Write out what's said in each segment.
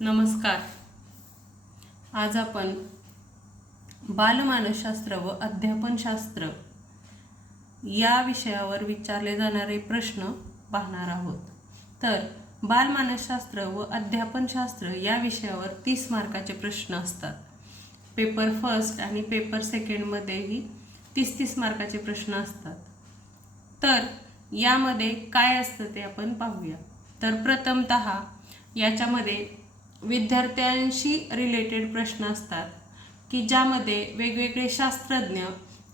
नमस्कार. आज आपण बालमानसशास्त्र व अध्यापनशास्त्र या विषयावर विचारले जाणारे प्रश्न पाहणार आहोत. तर बालमानसशास्त्र व अध्यापनशास्त्र या विषयावर तीस मार्काचे प्रश्न असतात. पेपर फर्स्ट आणि पेपर सेकंडमध्येही तीस तीस मार्काचे प्रश्न असतात. तर यामध्ये काय असतं ते आपण पाहूया. तर प्रथमत याच्यामध्ये विद्यार्थ्यांशी रिलेटेड प्रश्न असतात की ज्यामध्ये वेगवेगळे शास्त्रज्ञ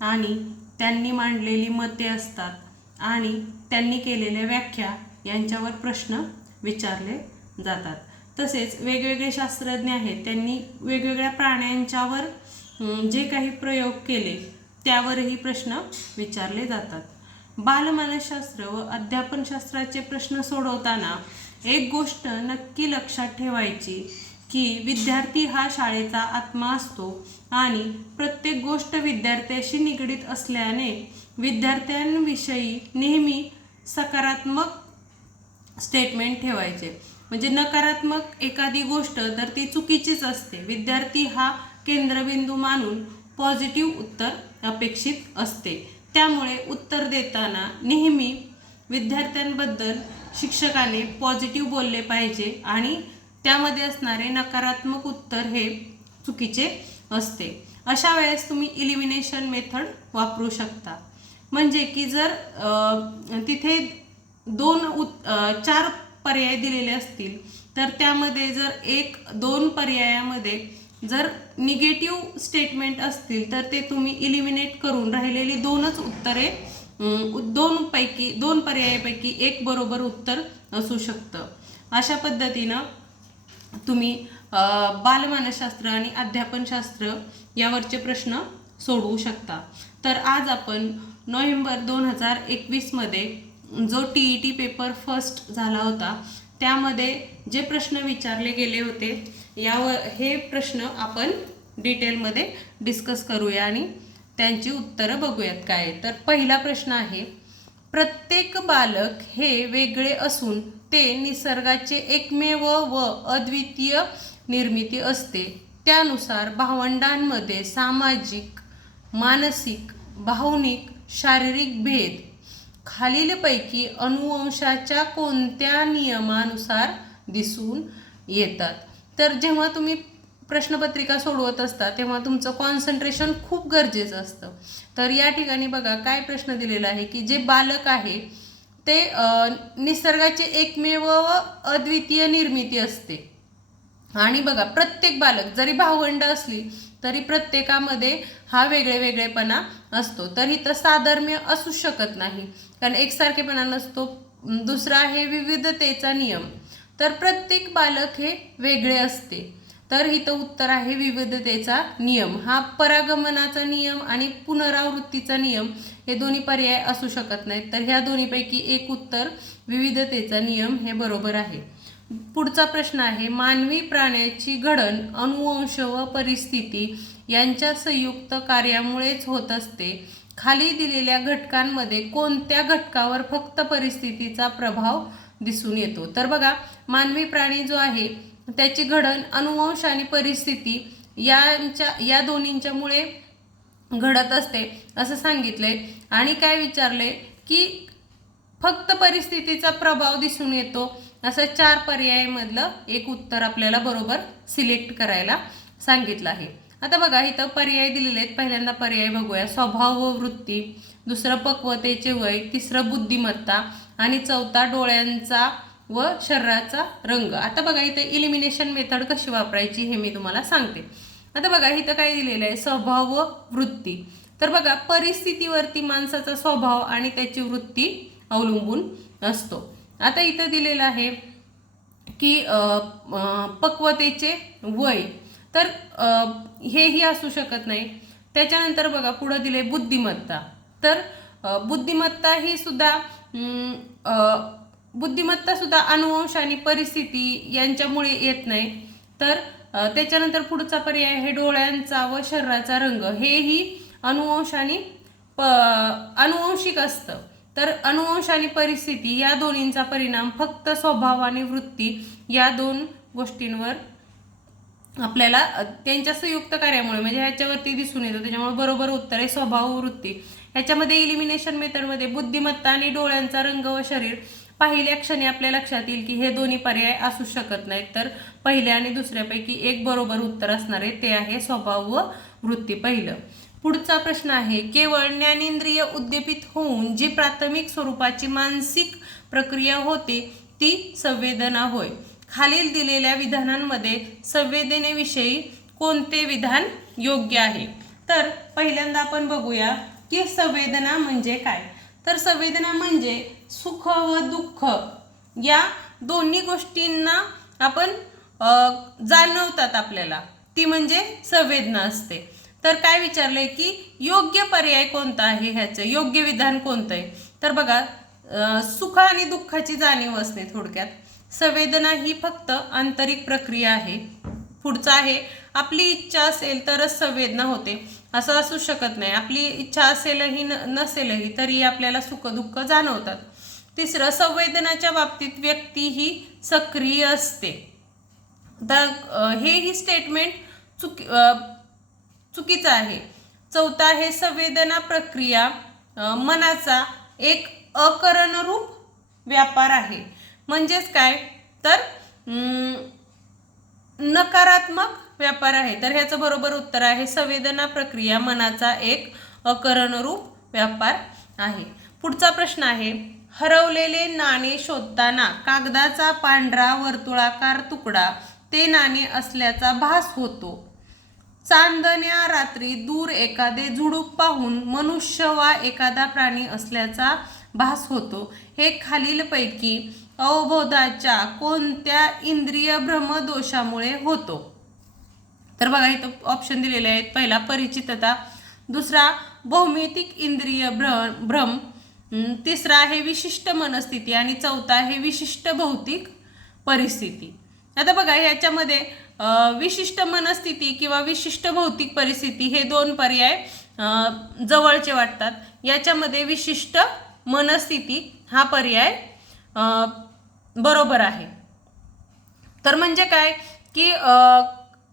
आणि त्यांनी मांडलेली मते असतात आणि त्यांनी केलेल्या व्याख्या यांच्यावर प्रश्न विचारले जातात. तसेच वेगवेगळे शास्त्रज्ञ आहेत त्यांनी वेगवेगळ्या प्राण्यांच्यावर जे काही प्रयोग केले त्यावरही प्रश्न विचारले जातात. बालमानसशास्त्र व अध्यापनशास्त्राचे प्रश्न सोडवताना एक गोष्ट नक्की लक्षात ठेवायची की विद्यार्थी हा शाळेचा आत्मा असतो आणि प्रत्येक गोष्ट विद्यार्थ्याशी निगडीत असल्याने विद्यार्थ्यांविषयी नेहमी सकारात्मक स्टेटमेंट ठेवायचे. म्हणजे नकारात्मक एखादी गोष्ट तर ती चुकीचीच असते विद्यार्थी हा केंद्रबिंदू मानून पॉझिटिव्ह उत्तर अपेक्षित असते. त्यामुळे उत्तर देताना नेहमी विद्यार्थ्यांबद्दल शिक्षकाने पॉझिटिव्ह बोलले पाहिजे आणि त्यामध्ये असणारे नकारात्मक उत्तर हे चुकीचे असते. अशा वेळेस तुम्ही इलिमिनेशन मेथड वापरू शकता. म्हणजे की जर तिथे दोन उत चार पर्याय दिलेले असतील तर त्यामध्ये जर एक दोन पर्यायामध्ये जर निगेटिव्ह स्टेटमेंट असतील तर ते तुम्ही इलिमिनेट करून राहिलेली दोनच उत्तरे दोनपैकी दोन पर्यायापैकी एक बरोबर उत्तर असू शकतं. अशा पद्धतीनं तुम्ही बालमानसशास्त्र आणि अध्यापनशास्त्र यावरचे प्रश्न सोडवू शकता. तर आज आपण नोव्हेंबर दोन हजार एकवीसमध्ये जो T E T paper first झाला होता त्यामध्ये जे प्रश्न विचारले गेले होते यावर हे प्रश्न आपण डिटेलमध्ये डिस्कस करूया आणि त्यांची उत्तरं बघूयात काय तर पहिला प्रश्न आहे प्रत्येक बालक हे वेगळे असून ते निसर्गाचे एकमेव व अद्वितीय निर्मिती असते. त्यानुसार भावंडांमध्ये सामाजिक मानसिक भावनिक शारीरिक भेद. खालीलपैकी अनुवंशाच्या कोणत्या नियमानुसार दिसून येतात? तर जेव्हा तुम्ही प्रश्नपत्रिका सोडवत असता तेव्हा तुमचं कॉन्सन्ट्रेशन खूप गरजेचं असतं. तर या ठिकाणी बघा काय प्रश्न दिलेला आहे की जे बालक आहे ते निसर्गाचे एकमेव व अद्वितीय निर्मिती असते. आणि बघा प्रत्येक बालक जरी भावंड असली तरी प्रत्येकामध्ये हा वेगळे वेगळेपणा असतो. तर इथं साधर्म्य असू शकत नाही. कारण एकसारखेपणा नसतो. दुसरा आहे विविधतेचा नियम. तर प्रत्येक बालक हे वेगळे असते. तर इथं उत्तर आहे विविधतेचा नियम. हा परागमनाचा नियम आणि पुनरावृत्तीचा नियम हे दोन्ही पर्याय असू शकत नाहीत. तर ह्या दोन्हीपैकी एक उत्तर विविधतेचा नियम हे बरोबर आहे. पुढचा प्रश्न आहे मानवी प्राण्याची घडण अनुवंश व परिस्थिती यांच्या संयुक्त कार्यामुळेच होत असते. खाली दिलेल्या घटकांमध्ये कोणत्या घटकावर फक्त परिस्थितीचा प्रभाव दिसून येतो? तर बघा मानवी प्राणी जो आहे त्याची घडण अनुवंश आणि परिस्थिती यांच्या या दोन्हींच्यामुळे घडत असते असं सांगितले आणि काय विचारले की फक्त परिस्थितीचा प्रभाव दिसून येतो असं चार पर्यायामधलं एक उत्तर आपल्याला बरोबर सिलेक्ट करायला सांगितलं आहे. आता बघा इथं पर्याय दिलेले आहेत. पहिल्यांदा पर्याय बघूया. स्वभाव व वृत्ती दुसरं पक्वतेचे वय तिसरं बुद्धिमत्ता आणि चौथा डोळ्यांचा व शरीराचा रंग. आता बघा इथं इलिमिनेशन मेथड कशी वापरायची हे मी तुम्हाला सांगते. आता बघा इथं काय दिलेलं आहे? स्वभाव व वृत्ती. तर बघा परिस्थितीवरती माणसाचा स्वभाव आणि त्याची वृत्ती अवलंबून असतो. आता इथं दिलेलं आहे की पक्वतेचे वय. तर हेही असू शकत नाही. त्याच्यानंतर बघा पुढं दिले बुद्धिमत्ता. तर बुद्धिमत्ता ही सुद्धा बुद्धिमत्ता सुद्धा अनुवंश आणि परिस्थिती यांच्यामुळे येत नाही. तर त्याच्यानंतर पुढचा पर्याय आहे डोळ्यांचा व शरीराचा रंग. हेही अनुवंश आणि प अनुवंशिक असतं. तर अनुवंश आणि परिस्थिती या दोन्हींचा परिणाम फक्त स्वभाव आणि वृत्ती या दोन गोष्टींवर आपल्याला त्यांच्या संयुक्त कार्यामुळे म्हणजे ह्याच्यावरती दिसून येतं. त्याच्यामुळे बरोबर उत्तर आहे स्वभाव वृत्ती. ह्याच्यामध्ये इलिमिनेशन मेथडमध्ये बुद्धिमत्ता आणि डोळ्यांचा रंग व शरीर पहिल्या क्षणी आपल्या लक्षात येईल की हे दोन्ही पर्याय असू शकत नाहीत. तर पहिल्या आणि दुसऱ्यापैकी एक बरोबर उत्तर असणार आहे ते आहे स्वभाव व वृत्ती पहिलं. पुढचा प्रश्न आहे केवळ ज्ञानेंद्रिय उद्दीपित होऊन जी प्राथमिक स्वरूपाची मानसिक प्रक्रिया होते ती संवेदना होय. खालील दिलेल्या विधानांमध्ये संवेदनेविषयी कोणते विधान योग्य आहे? तर पहिल्यांदा आपण बघूया की संवेदना म्हणजे काय? तर संवेदना म्हणजे सुख व दुःख या दोन्ही गोष्टींना आपण जाणवतात आपल्याला. ती म्हणजे संवेदना असते. तर काय विचारलंय की योग्य पर्याय कोणता आहे ह्याचं? योग्य विधान कोणतं आहे? तर बघा सुख आणि दुःखाची जाणीव असते थोडक्यात. संवेदना ही फक्त आंतरिक प्रक्रिया आहे. पुढचं आहे आपली इच्छा असेल तरच संवेदना होते. असं असू शकत नाही. आपली इच्छा असेलही न नसेलही तरी आपल्याला सुखदुःख जाणवतात. तिसरं संवेदनाच्या बाबतीत व्यक्ती ही सक्रिय असते. तर हे ही स्टेटमेंट चुकी चुकीचं आहे. चौथा आहे संवेदना प्रक्रिया. मनाचा एक अकरणरूप व्यापार आहे. म्हणजेच काय? तर नकारात्मक व्यापार आहे. तर ह्याचं बरोबर उत्तर आहे संवेदना प्रक्रिया मनाचा एक अकरणरूप व्यापार आहे. पुढचा प्रश्न आहे हरवलेले नाणे शोधताना कागदाचा पांढरा वर्तुळाकार तुकडा ते नाणे असल्याचा भास होतो. चांदण्या रात्री दूर एखादे झुडूप पाहून मनुष्य वा एखादा प्राणी असल्याचा भास होतो. हे खालीलपैकी अवबोधाच्या कोणत्या इंद्रिय भ्रमदोषामुळे होतो? तर बघा इथं ऑप्शन दिलेले आहेत. पहिला परिचितता. दुसरा भौमितिक इंद्रिय भ्र भ्रम तिसरा आहे विशिष्ट मनस्थिती आणि चौथा आहे विशिष्ट भौतिक परिस्थिती. आता बघा ह्याच्यामध्ये विशिष्ट मनस्थिती किंवा विशिष्ट भौतिक परिस्थिती हे दोन पर्याय जवळचे वाटतात. याच्यामध्ये विशिष्ट मनस्थिती हा पर्याय बरोबर आहे. तर म्हणजे काय? की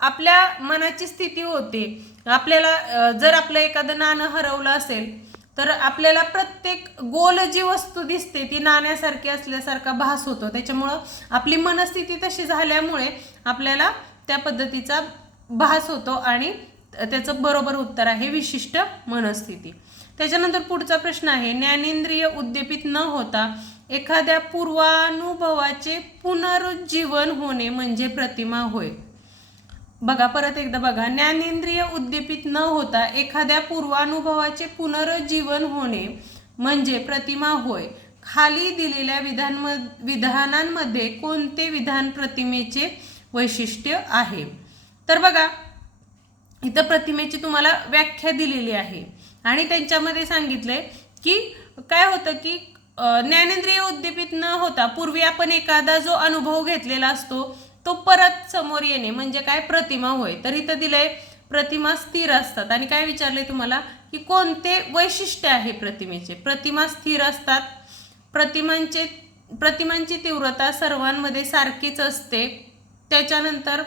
आपल्या मनाची स्थिती होते. आपल्याला जर आपलं एखादं नाणं हरवलं असेल तर आपल्याला प्रत्येक गोल जी वस्तू दिसते ती नाण्यासारखी असल्यासारखा भास होतो. त्याच्यामुळं आपली मनस्थिती तशी झाल्यामुळे आपल्याला त्या पद्धतीचा भास होतो आणि त्याचं बरोबर उत्तर आहे विशिष्ट मनस्थिती. त्याच्यानंतर पुढचा प्रश्न आहे ज्ञानेंद्रिय उद्दीपित न होता एखाद्या पूर्वानुभवाचे पुनरुज्जीवन होणे म्हणजे प्रतिमा होय. बघा परत एकदा बघा. ज्ञानेंद्रिय उद्दीपित न होता एखाद्या पूर्वानुभवाचे पुनरुज्जीवन होणे म्हणजे प्रतिमा होय. खाली दिलेल्या विधान विधानांमध्ये कोणते विधान प्रतिमेचे वैशिष्ट्य आहे? तर बघा इथं प्रतिमेची तुम्हाला व्याख्या दिलेली आहे. आणि त्यांच्यामध्ये सांगितलंय की काय होतं की ज्ञानेंद्रिय उद्दीपित न होता पूर्वी आपण एखादा जो अनुभव घेतलेला असतो तो परत समोर येणे म्हणजे काय प्रतिमा होय? तर इथं दिलंय प्रतिमा स्थिर असतात. आणि काय विचारले तुम्हाला? की कोणते वैशिष्ट्य आहे प्रतिमेचे? प्रतिमा स्थिर असतात. प्रतिमांचे प्रतिमांची तीव्रता सर्वांमध्ये सारखीच असते. त्याच्यानंतर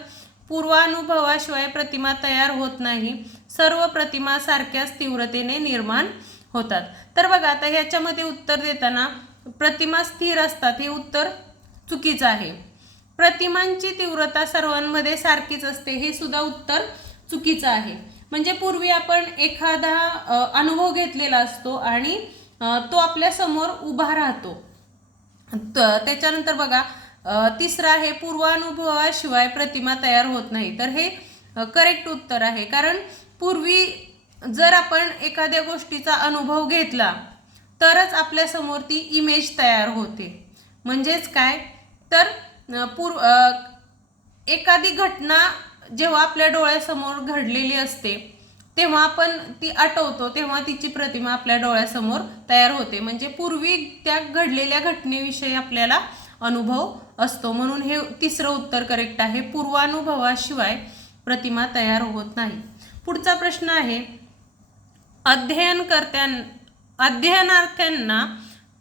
पूर्वानुभवाशिवाय प्रतिमा तयार होत नाही. सर्व प्रतिमा सारख्याच तीव्रतेने निर्माण होतात. तर बघा आता ह्याच्यामध्ये उत्तर देताना प्रतिमा स्थिर असतात हे उत्तर चुकीचं आहे. प्रतिमांची तीव्रता सर्वांमध्ये सारखीच असते हे सुद्धा उत्तर चुकीचं आहे. म्हणजे पूर्वी आपण एखादा अनुभव घेतलेला असतो आणि तो आपल्यासमोर उभा राहतो. त्याच्यानंतर बघा तिसरा तिसरं आहे पूर्वानुभवाशिवाय प्रतिमा तयार होत नाही. तर हे करेक्ट उत्तर आहे. कारण पूर्वी जर आपण एखाद्या गोष्टीचा अनुभव घेतला तरच आपल्यासमोर ती इमेज तयार होते. म्हणजेच काय? तर पूर्व एखादी घटना जेव्हा आपल्या डोळ्यासमोर घडलेली असते तेव्हा आपण ती आठवतो तेव्हा तिची प्रतिमा आपल्या डोळ्यासमोर तयार होते. म्हणजे पूर्वी त्या घडलेल्या घटनेविषयी आपल्याला अनुभव असतो. म्हणून हे तिसरं उत्तर करेक्ट आहे. पूर्वानुभवाशिवाय प्रतिमा तयार होत नाही. पुढचा प्रश्न आहे अध्ययनकर्त्यां अध्ययनार्थ्यांना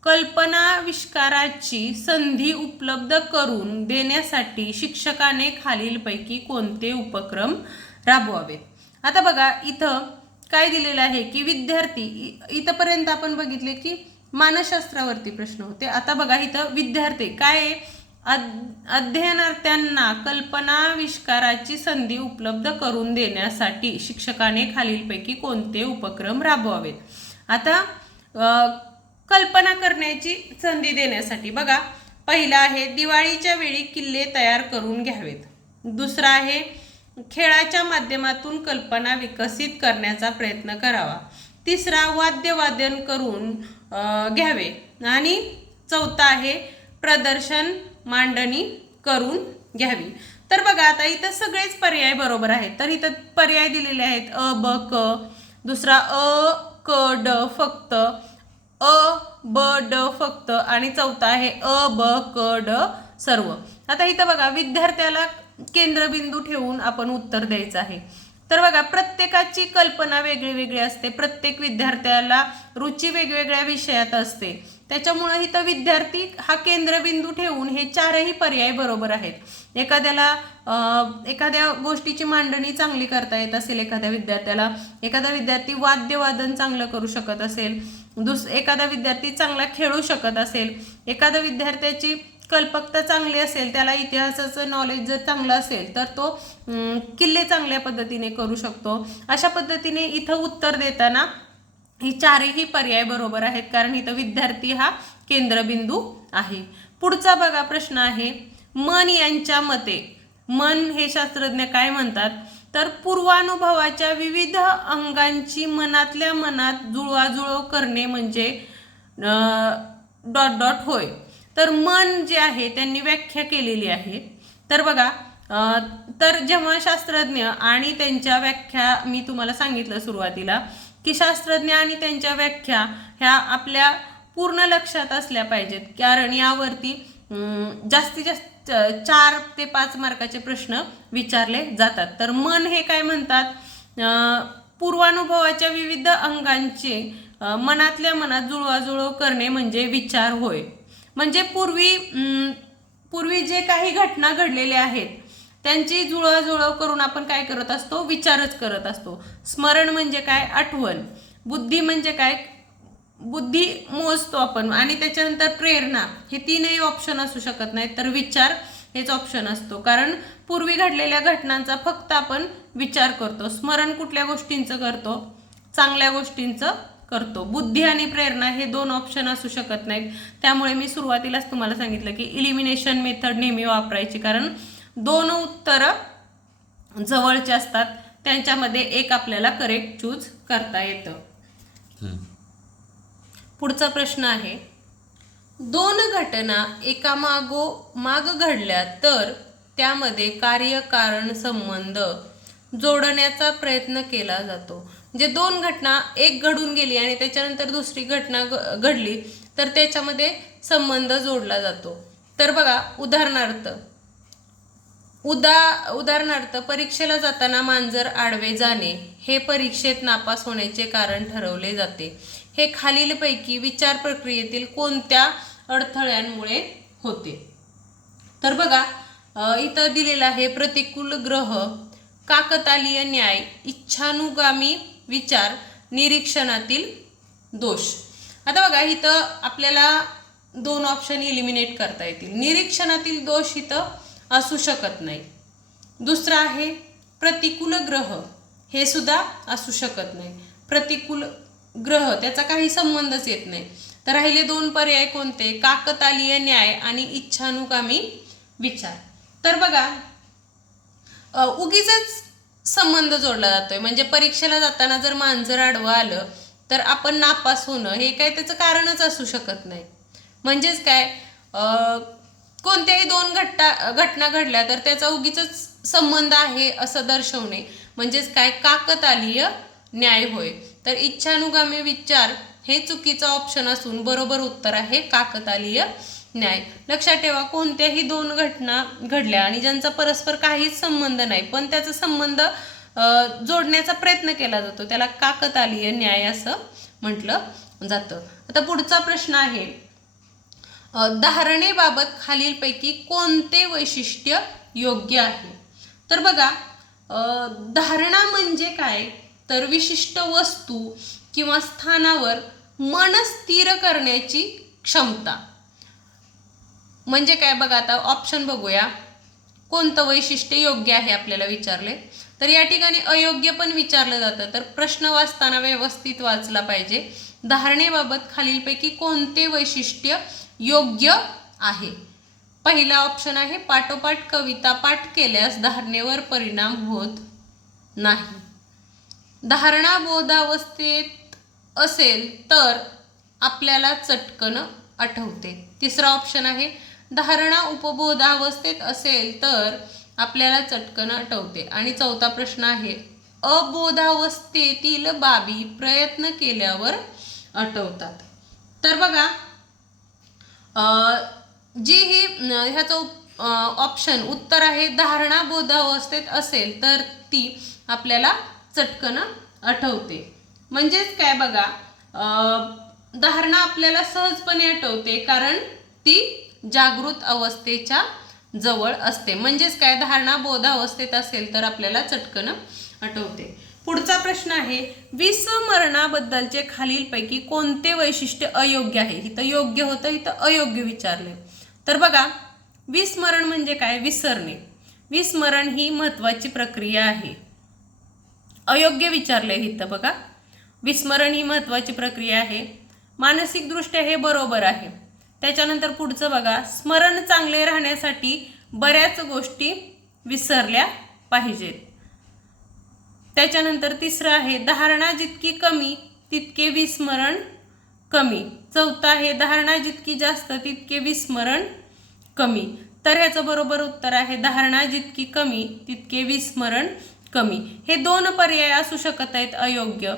कल्पनाविष्काराची संधी उपलब्ध करून देण्यासाठी शिक्षकाने खालीलपैकी कोणते उपक्रम राबवावेत? आता बघा इथं काय दिलेलं आहे की विद्यार्थी इ- इथंपर्यंत आपण बघितले की मानसशास्त्रावरती प्रश्न होते. आता बघा इथं विद्यार्थी काय अध्ययनार्थ्यांना कल्पनाविष्काराची संधी उपलब्ध करून देण्यासाठी शिक्षकाने खालीलपैकी कोणते उपक्रम राबवावेत? आता कल्पना करण्याची संधी देण्यासाठी. बघा पहिला आहे दिवाळीच्या वेळी किल्ले तयार करून घ्यावेत. दुसरा आहे खेळाच्या माध्यमातून कल्पना विकसित करण्याचा प्रयत्न करावा. तिसरा वाद्यवादन करून घ्यावे. आणि चौथा आहे प्रदर्शन मांडणी करून घ्यावी. तर बघा आता इथं सगळेच पर्याय बरोबर आहेत. तर इथं पर्याय दिलेले आहेत अ ब क. दुसरा अ क ड फक्त. अ ब ड फक्त आणि चौथा आहे अ ब क ड सर्व. आता इथं बघा विद्यार्थ्याला केंद्रबिंदू ठेवून आपण उत्तर द्यायचं आहे. तर बघा प्रत्येकाची कल्पना वेगळी वेगळी असते. प्रत्येक विद्यार्थ्याला रुची वेगवेगळ्या विषयात असते. त्याच्यामुळं इथं विद्यार्थी हा केंद्रबिंदू ठेवून हे चारही पर्याय बरोबर आहेत. एखाद्याला एखाद्या गोष्टीची मांडणी चांगली करता येत असेल एखाद्या विद्यार्थ्याला एखादा विद्यार्थी वाद्यवादन चांगलं करू शकत असेल दुस एखादा विद्यार्थी चांगला खेळू शकत असेल एखाद्या विद्यार्थ्याची कल्पकता चांगली असेल त्याला इतिहासाचं नॉलेज जर चांगलं असेल तर तो किल्ले चांगल्या पद्धतीने करू शकतो. अशा पद्धतीने इथं उत्तर देताना ही चारही पर्याय बरोबर आहेत कारण इथं विद्यार्थी हा केंद्रबिंदू आहे. पुढचा बघा प्रश्न आहे मन यांच्या मते मन हे शास्त्रज्ञ काय म्हणतात? तर पूर्वानुभवाच्या विविध अंगांची मनातल्या मनात जुळवाजुळव करणे म्हणजे डॉट डॉट होय. तर मन जे आहे त्यांनी व्याख्या केलेली आहे. तर बघा तर जेव्हा शास्त्रज्ञ आणि त्यांच्या व्याख्या मी तुम्हाला सांगितलं सुरुवातीला की शास्त्रज्ञ आणि त्यांच्या व्याख्या ह्या आपल्या पूर्ण लक्षात असल्या पाहिजेत. कारण यावरती जास्तीत जास्त चार ते पाच मार्काचे प्रश्न विचारले जातात. तर मन हे काय म्हणतात? पूर्वानुभवाच्या विविध अंगांचे मनातल्या मनात जुळवाजुळव करणे म्हणजे विचार होय. म्हणजे पूर्वी पूर्वी जे काही घटना घडलेल्या आहेत त्यांची जुळवाजुळव करून आपण काय करत असतो? विचारच करत असतो. स्मरण म्हणजे काय? आठवण. बुद्धी म्हणजे काय? बुद्धी मोजतो आपण. आणि त्याच्यानंतर प्रेरणा हे तीनही ऑप्शन असू शकत नाहीत. तर विचार हेच ऑप्शन असतो. कारण पूर्वी घडलेल्या घटनांचा फक्त आपण विचार करतो. स्मरण कुठल्या गोष्टींचं करतो? चांगल्या गोष्टींचं करतो. बुद्धी आणि प्रेरणा हे दोन ऑप्शन असू शकत नाहीत. त्यामुळे मी सुरुवातीलाच तुम्हाला सांगितलं की इलिमिनेशन मेथड नेहमी वापरायची. कारण दोन उत्तरं जवळचे असतात. त्यांच्यामध्ये एक आपल्याला करेक्ट चूज करता येतं. पुढचा प्रश्न आहे. दोन घटना एका मागो माग घडल्या तर त्यामध्ये कार्यकारण संबंध जोडण्याचा प्रयत्न केला जातो. म्हणजे दोन घटना एक घडून गेली आणि त्याच्यानंतर दुसरी घटना घडली तर त्याच्यामध्ये संबंध जोडला जातो. तर बघा उदाहरणार्थ उदा उदाहरणार्थ परीक्षेला जाताना मांजर आडवे जाणे हे परीक्षेत नापास होण्याचे कारण ठरवले जाते. हे खालीलपैकी विचार प्रक्रियेतील कोणत्या अडथळ्यांमुळे होते? तर बघा इथं दिलेलं आहे प्रतिकूल ग्रह काकतालीय न्याय इच्छानुगामी विचार निरीक्षणातील दोष. आता बघा इथं आपल्याला दोन ऑप्शन इलिमिनेट करता येतील. निरीक्षणातील दोष इथं असू शकत नाही. दुसरं आहे प्रतिकूल ग्रह. हे सुद्धा असू शकत नाही. प्रतिकूल ग्रह त्याचा काही संबंधच येत नाही. तर राहिले दोन पर्याय कोणते? काकतालीय न्याय आणि इच्छानुगामी विचार. तर बघा उगीच संबंध जोडला जातोय. म्हणजे परीक्षेला जाताना जर मांजर आडवं आलं तर आपण नापास होणं हे काय त्याचं कारणच असू शकत नाही. म्हणजेच काय? कोणत्याही दोन घटना घटना घडल्या तर त्याचा उगीच संबंध आहे असं दर्शवणे. म्हणजेच काय? काकतालीय न्याय होय. तर इच्छानुगामी विचार हे चुकीचं ऑप्शन असून बरोबर उत्तर आहे काकतालीय न्याय. लक्षात ठेवा कोणत्याही दोन घटना घडल्या आणि ज्यांचा परस्पर काहीच संबंध नाही पण त्याचा संबंध जोडण्याचा प्रयत्न केला जातो. त्याला काकतालीय न्याय असं म्हटलं जातं. आता पुढचा प्रश्न आहे. धारणेबाबत खालीलपैकी कोणते वैशिष्ट्य योग्य आहे? तर बघा धारणा म्हणजे काय? तर विशिष्ट वस्तू किंवा स्थानावर मन स्थिर करण्याची क्षमता. म्हणजे काय बघा आता ऑप्शन बघूया. कोणतं वैशिष्ट्य योग्य आहे आपल्याला विचारले? तर या ठिकाणी अयोग्य पण विचारलं जातं. तर प्रश्न वाचताना व्यवस्थित वाचला पाहिजे. धारणेबाबत खालीलपैकी कोणते वैशिष्ट्य योग्य आहे? पहिला ऑप्शन आहे पाठोपाठ कविता पाठ केल्यास धारणेवर परिणाम होत नाही. धारणा बोधावस्थेत असेल तर आपल्याला चटकन आठवते. तिसरा ऑप्शन आहे धारणा उपबोधावस्थेत असेल तर आपल्याला चटकन आठवते. आणि चौथा प्रश्न आहे अबोधावस्थेतील बाबी प्रयत्न केल्यावर आठवतात. तर बघा जे हे ह्याचं ऑप्शन उत्तर आहे धारणा बोधावस्थेत असेल तर ती आपल्याला चटकन आठवते. म्हणजेच काय बघा धारणा आपल्याला सहजपणे आठवते कारण ती जागृत अवस्थेच्या जवळ असते. म्हणजेच काय धारणा बोधावस्थेत असेल तर आपल्याला चटकन आठवते. पुढचा प्रश्न आहे विस्मरणाबद्दलचे खालीलपैकी कोणते वैशिष्ट्य अयोग्य आहे? इथं योग्य होतं इथं अयोग्य विचारले तर बघा विस्मरण म्हणजे काय? विसरणे. विस्मरण ही महत्वाची प्रक्रिया आहे. अयोग्य विचारले इथं बघा. विस्मरण ही महत्त्वाची प्रक्रिया आहे. मानसिकदृष्ट्या हे बरोबर आहे. त्याच्यानंतर पुढचं बघा. स्मरण चांगले राहण्यासाठी बऱ्याच गोष्टी विसरल्या पाहिजेत. त्याच्यानंतर तिसरं आहे धारणा जितकी कमी तितके विस्मरण कमी. चौथं आहे धारणा जितकी जास्त तितके विस्मरण कमी. तर ह्याचं बरोबर उत्तर आहे धारणा जितकी कमी तितके विस्मरण कमी. हे दोन पर्याय असू शकत आहेत अयोग्य.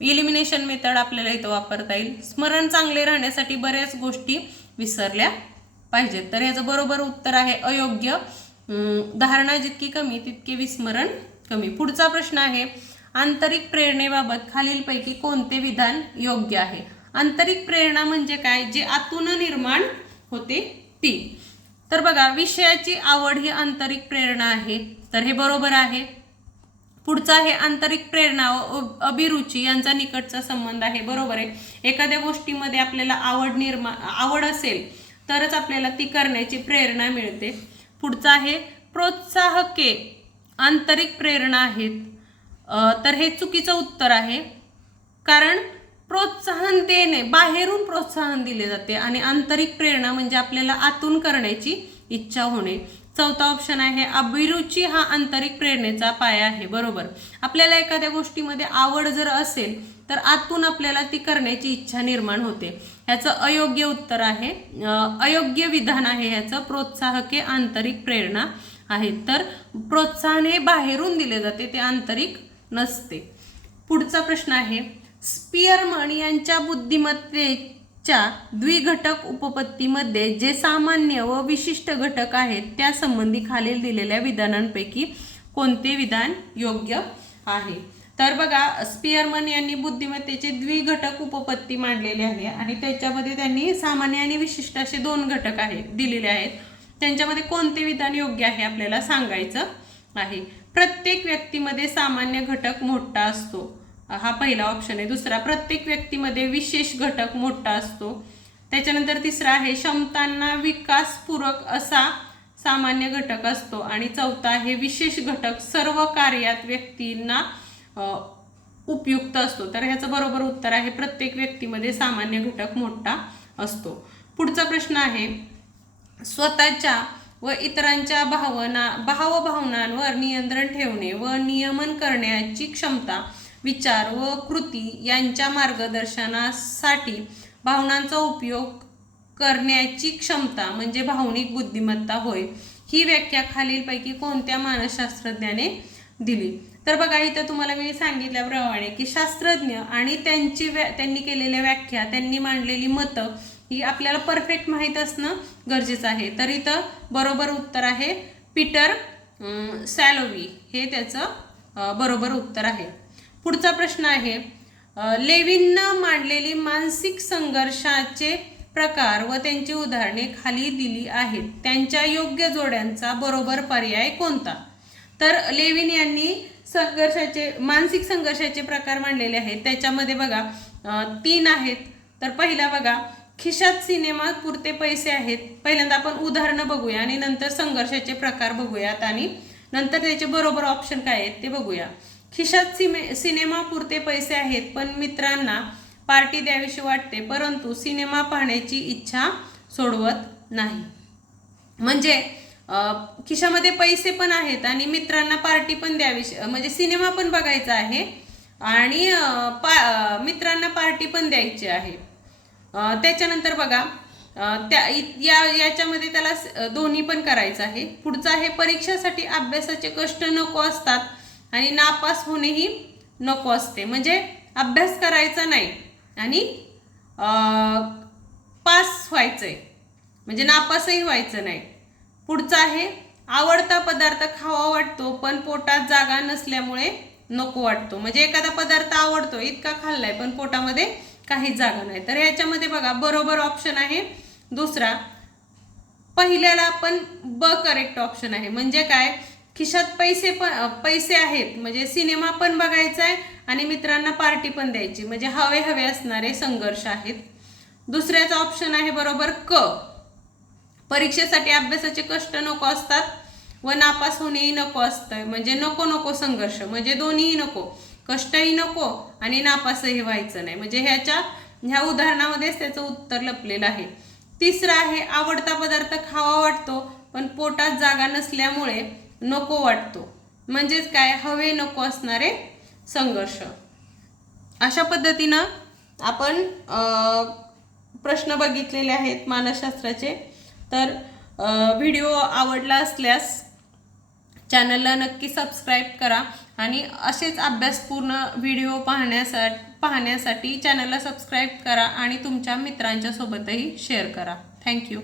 इलिमिनेशन मेथड आपल्याला इथं वापरता येईल. स्मरण चांगले राहण्यासाठी बऱ्याच गोष्टी विसरल्या पाहिजेत. तर ह्याचं बरोबर उत्तर आहे अयोग्य. धारणा जितकी कमी तितके विस्मरण कमी. पुढचा प्रश्न आहे आंतरिक प्रेरणेबाबत खालीलपैकी कोणते विधान योग्य आहे? आंतरिक प्रेरणा म्हणजे काय? जे आतून निर्माण होते ती. तर बघा विषयाची आवड ही आंतरिक प्रेरणा आहे. तर हे बरोबर आहे. पुढचा आहे आंतरिक प्रेरणा व अभिरुची यांचा निकटचा संबंध आहे. बरोबर आहे. एखाद्या गोष्टीमध्ये आपल्याला आवड निर्माण आवड असेल तरच आपल्याला ती करण्याची प्रेरणा मिळते. पुढचा आहे प्रोत्साहके आंतरिक प्रेरणा आहेत. तर हे चुकीचं उत्तर आहे. कारण प्रोत्साहन देणे बाहेरून प्रोत्साहन दिले जाते आणि आंतरिक प्रेरणा म्हणजे आपल्याला आतून करण्याची इच्छा होणे. चौथा ऑप्शन आहे अभिरुची हा आंतरिक प्रेरणेचा पाया आहे बरोबर. आपल्याला एखाद्या गोष्टीमध्ये आवड जर असेल तर आतून आपल्याला ती करण्याची इच्छा निर्माण होते. ह्याचं अयोग्य उत्तर आहे अयोग्य विधान आहे ह्याचं प्रोत्साहके आंतरिक प्रेरणा आहे. तर प्रोत्साहन हे बाहेरून दिले जाते ते आंतरिक नसते. पुढचा प्रश्न आहे स्पियरमन यांच्या च्या द्विघटक उपपत्तीमध्ये जे सामान्य व विशिष्ट घटक आहेत त्या संबंधी खालील दिलेल्या विधानांपैकी कोणते विधान योग्य आहे? तर बघा स्पियरमन यांनी बुद्धिमत्तेचे द्विघटक उपपत्ती मांडलेली आहे आणि त्याच्यामध्ये त्यांनी सामान्य आणि विशिष्ट असे दोन घटक आहेत दिलेले आहेत. त्यांच्यामध्ये कोणते विधान योग्य आहे आपल्याला सांगायचं आहे. प्रत्येक व्यक्तीमध्ये सामान्य घटक मोठा असतो. हा पहिला ऑप्शन आहे. दुसरा प्रत्येक व्यक्तीमध्ये विशेष घटक मोठा असतो. त्याच्यानंतर तिसरा आहे क्षमतांना विकासपूरक असा सामान्य घटक असतो. आणि चौथा आहे विशेष घटक सर्व कार्यात व्यक्तींना उपयुक्त असतो. तर ह्याचं बरोबर उत्तर आहे प्रत्येक व्यक्तीमध्ये सामान्य घटक मोठा असतो. पुढचा प्रश्न आहे स्वतःच्या व इतरांच्या भावना भावभावनांवर नियंत्रण ठेवणे व नियमन करण्याची क्षमता विचार व कृती यांच्या मार्गदर्शनासाठी भावनांचा उपयोग करण्याची क्षमता म्हणजे भावनिक बुद्धिमत्ता होय ही व्याख्या खालीलपैकी कोणत्या मानसशास्त्रज्ञाने दिली? तर बघा इथं तुम्हाला मी सांगितल्याप्रमाणे की शास्त्रज्ञ आणि त्यांची व्या त्यांनी केलेल्या व्याख्या त्यांनी मांडलेली मतं ही आपल्याला परफेक्ट माहीत असणं गरजेचं आहे. तर इथं बरोबर उत्तर आहे पीटर सॅलोवी. हे त्याचं बरोबर उत्तर आहे. पुढचा प्रश्न आहे लेविननं मांडलेली मानसिक संघर्षाचे प्रकार व त्यांची उदाहरणे खाली दिली आहेत. त्यांच्या योग्य जोड्यांचा बरोबर पर्याय कोणता? तर लेविन यांनी संघर्षाचे मानसिक संघर्षाचे प्रकार मांडलेले आहेत. त्याच्यामध्ये बघा तीन आहेत. तर पहिला बघा खिशात सिनेमा पुरते पैसे आहेत. पहिल्यांदा आपण उदाहरणं बघूया आणि नंतर संघर्षाचे प्रकार बघूयात आणि नंतर त्याचे बरोबर ऑप्शन काय आहेत ते बघूया. खिशात सिमे सिनेमा पुरते पैसे आहेत पण मित्रांना पार्टी द्यावीशी वाटते परंतु सिनेमा पाहण्याची इच्छा सोडवत नाही. म्हणजे खिशामध्ये पैसे पण आहेत आणि मित्रांना पार्टी पण द्यावी म्हणजे सिनेमा पण बघायचा आहे आणि पा मित्रांना पार्टी पण द्यायची आहे. त्याच्यानंतर बघा त्या या याच्यामध्ये त्याला दोन्ही पण करायचं आहे. पुढचं आहे परीक्षासाठी अभ्यासाचे कष्ट नको असतात आणि नापास होणेही नको असते. म्हणजे अभ्यास करायचा नाही आणि पास व्हायचं आहे म्हणजे नापासही व्हायचं नाही. पुढचं आहे आवडता पदार्थ खावा वाटतो पण पोटात जागा नसल्यामुळे नको वाटतो. म्हणजे एखादा पदार्थ आवडतो इतका खाल्लाय पण पोटामध्ये काही जागा नाही. तर ह्याच्यामध्ये बघा बरोबर ऑप्शन आहे. दुसरा पहिल्याला पण ब करेक्ट ऑप्शन आहे. म्हणजे काय? खिशात पैसे पण पैसे आहेत. म्हणजे सिनेमा पण बघायचा आहे आणि मित्रांना पार्टी पण द्यायची. म्हणजे हवे हवे असणारे संघर्ष आहेत. दुसऱ्याचा ऑप्शन आहे बरोबर क. परीक्षेसाठी अभ्यासाचे कष्ट नको असतात व नापास होणेही नको असतं. म्हणजे नको नको संघर्ष. म्हणजे दोन्हीही नको. कष्टही नको आणि नापासही व्हायचं नाही. म्हणजे ह्याच्या ह्या उदाहरणामध्येच त्याचं उत्तर लपलेलं आहे. तिसरं आहे आवडता पदार्थ खावा वाटतो पण पोटात जागा नसल्यामुळे नको वाटतो. म्हणजेच काय? हवे नको असणारे संघर्ष. अशा पद्धतीनं आपण प्रश्न बघितलेले आहेत मानसशास्त्राचे. तर व्हिडिओ आवडला असल्यास चॅनलला नक्की सबस्क्राईब करा आणि असेच अभ्यासपूर्ण व्हिडिओ पाहण्यासाठी पाहण्यासाठी चॅनलला सबस्क्राईब करा आणि तुमच्या मित्रांच्यासोबतही शेअर करा. थँक्यू